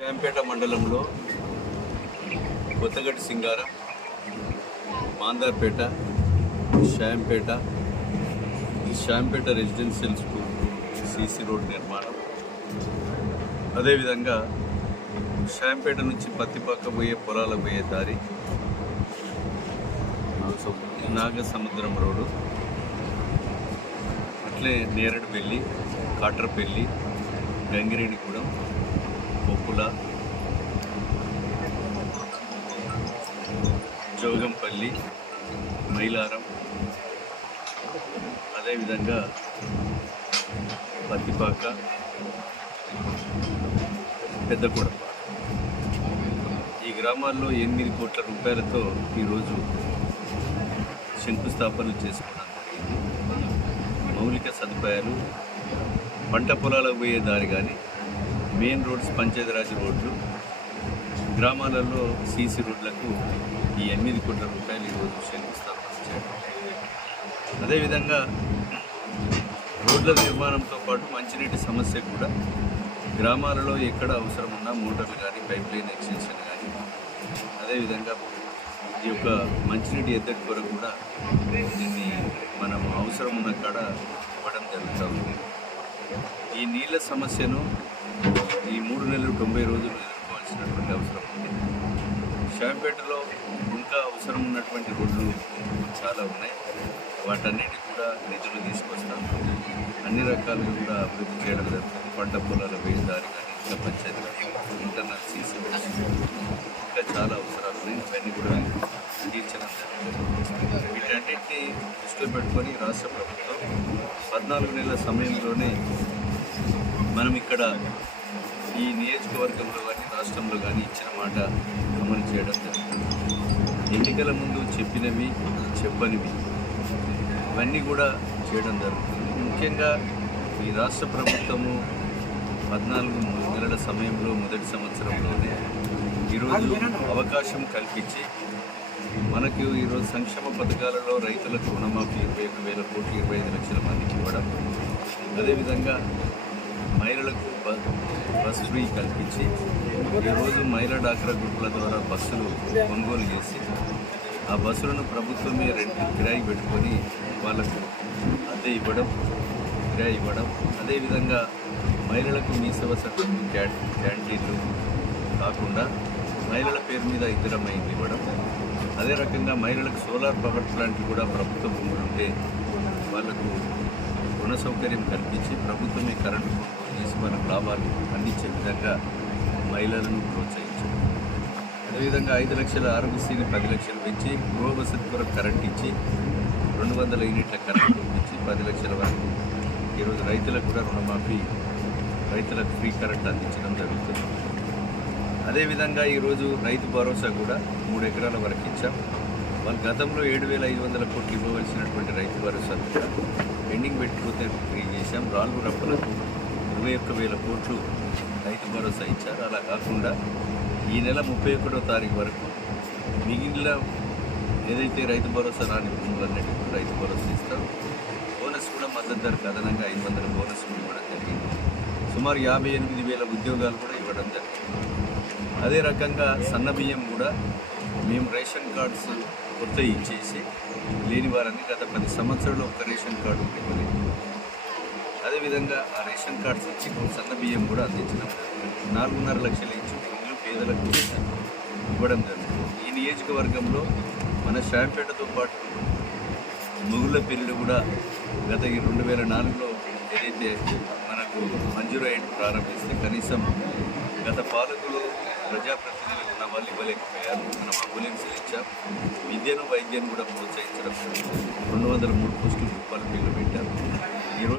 శాంపేట మండలంలో Kothagadi Singaram, Mandarpet, Shampet residential school CC road నిర్మాణం, అదేవిధంగా శాంపేట నుంచి పత్తిపాక పోయే పొలాలకు పోయే దారి, నాగసముద్రం రోడ్డు, అట్లే నేరడుపల్లి, కాట్రపల్లి, గంగిరెడ్డిగూడెం, కొప్పుల, జోగంపల్లి, మైలారం, అదేవిధంగా పత్తిపాక, పెద్దకూడెం. ఈ గ్రామాల్లో 8 కోట్ల రూపాయలతో ఈరోజు శంకుస్థాపనలు చేసుకోవడం జరిగింది. మౌలిక సదుపాయాలు, పంట పొలాలకు పోయే దారి కానీ, మెయిన్ రోడ్స్, పంచాయతీరాజ్ రోడ్లు, గ్రామాలలో సీసీ రోడ్లకు ఈ 8 కోట్ల రూపాయలు ఈరోజు శంకుస్థాపన చేయడం. అదేవిధంగా రోడ్ల నిర్మాణంతో పాటు మంచినీటి సమస్య కూడా గ్రామాలలో ఎక్కడ అవసరం ఉన్నా మోటార్లు కానీ, పైప్ లైన్ ఎక్స్టెన్షన్ కానీ, అదేవిధంగా ఈ యొక్క మంచినీటి ఎద్దడి కొరకు కూడా దీన్ని మనం అవసరం ఉన్న కాడ ఇవ్వడం జరుగుతూ ఉంది. ఈ నీళ్ళ సమస్యను ఈ 3 నెలలు 90 రోజులు ఎదుర్కోవాల్సినటువంటి అవసరం ఉంది. శాంపేటలో ఇంకా అవసరం ఉన్నటువంటి రోడ్లు చాలా ఉన్నాయి. వాటన్నిటి కూడా నిధులు తీసుకొస్తాం. అన్ని రకాలుగా కూడా అభివృద్ధి చేయడం జరుగుతుంది. పంట పొలాల వేయి దారి కానీ, ఇంకా పంచాయతీ, ఇంటర్నల్ సీసీ రోడ్స్, ఇంకా చాలా అవసరాలు ఉన్నాయి. ఇవన్నీ కూడా తీర్చడం జరుగుతుంది. వీటన్నింటినీ దృష్టిలో పెట్టుకొని రాష్ట్ర ప్రభుత్వం 14 నెలల సమయంలోనే మనం ఇక్కడ ఈ నియోజకవర్గంలో కానీ, రాష్ట్రంలో కానీ ఇచ్చిన మాట అమలు చేయడం జరుగుతుంది. ఎన్నికల ముందు చెప్పినవి, చెప్పనివి ఇవన్నీ కూడా చేయడం జరుగుతుంది. ముఖ్యంగా ఈ రాష్ట్ర ప్రభుత్వము 14 నెలల సమయంలో మొదటి సంవత్సరంలోనే ఈరోజు అవకాశం కల్పించి మనకు ఈరోజు సంక్షేమ పథకాలలో రైతులకు రుణమాఫీ 21,000 కోట్లు 25 లక్షల మందికి ఇవ్వడం, అదేవిధంగా మహిళలకు బస్ ఫ్రీ కల్పించి ఈరోజు మహిళా డాక్రా గ్రూపుల ద్వారా బస్సులు కొనుగోలు చేసి ఆ బస్సులను ప్రభుత్వమే కిరాయి పెట్టుకొని వాళ్ళకు అద్దె ఇవ్వడం, కిరాయి ఇవ్వడం, అదేవిధంగా మహిళలకు మీ సేవ సర్టిఫికెట్లు, క్యాంటీన్లు కాకుండా మహిళల పేరు మీద 2 మైన్లు ఇవ్వడం, అదే రకంగా మహిళలకు సోలార్ పవర్ ప్లాంట్లు కూడా ప్రభుత్వ భూములు ఉంటే వాళ్లకు రుణ సౌకర్యం కల్పించి ప్రభుత్వమే కరెంటు కొనుగోలు చేసి మనకు లాభాలు అందించే విధంగా మహిళలను ప్రోత్సహించడం. అదేవిధంగా 5 లక్షల ఆరోగ్యశ్రీని 10 లక్షలు పెంచి గృహ వసతి కొరకు కరెంట్ ఇచ్చి 200 యూనిట్ల కరెంటు ఇచ్చి 10 లక్షల వరకు ఈరోజు రైతులకు కూడా రుణమాఫీ, రైతులకు ఫ్రీ కరెంట్ అందించడం జరుగుతుంది. అదేవిధంగా ఈరోజు రైతు భరోసా కూడా 3 ఎకరాల వరకు ఇచ్చాం. వాళ్ళు గతంలో 7,500 కోట్లు ఇవ్వవలసినటువంటి రైతు భరోసా కూడా పెండింగ్ పెట్టుకుంటే ఫ్రీ చేశాం. రాళ్ళు రప్పలకు 21,000 కోట్లు రైతు భరోసా ఇచ్చారు. అలా కాకుండా ఈ నెల 31వ తారీఖు వరకు మిగిలిన ఏదైతే రైతు భరోసా రాని భూములన్నిటికీ రైతు భరోసా ఇస్తారు. బోనస్ కూడా మద్దతు ధరకు అదనంగా 500 బోనస్ కూడా ఇవ్వడం జరిగింది. సుమారు 58,000 ఉద్యోగాలు కూడా ఇవ్వడం జరిగింది. అదే రకంగా సన్న బియ్యం కూడా మేము రేషన్ కార్డ్స్ కొత్త ఇచ్చేసి లేని వారని గత 10 సంవత్సరాలు ఒక రేషన్ కార్డు ఇవ్వలేదు. అదేవిధంగా ఆ రేషన్ కార్డ్స్ ఇచ్చి సన్న బియ్యం కూడా అందించడం జరుగుతుంది. 4.5 లక్షల ఇచ్చి ఇల్లు పేదలకు ఇవ్వడం జరుగుతుంది. ఈ నియోజకవర్గంలో మన శాంపేటతో పాటు మొగుళ్ళపల్లిలో కూడా గత 2004లో ఏదైతే మనకు మంజూరు అయిన ప్రారంభిస్తే కనీసం గత పాలకులు ప్రజాప్రతినిధులు ఉన్న వాళ్ళు ఇవ్వలేకపోయారు. మనం అంబులెన్స్లు ఇచ్చాం. విద్యను, వైద్యాన్ని కూడా ప్రోత్సహించడం 203 పోస్టులు రూపాయలు బిల్లు పెట్టారు. ఈరోజు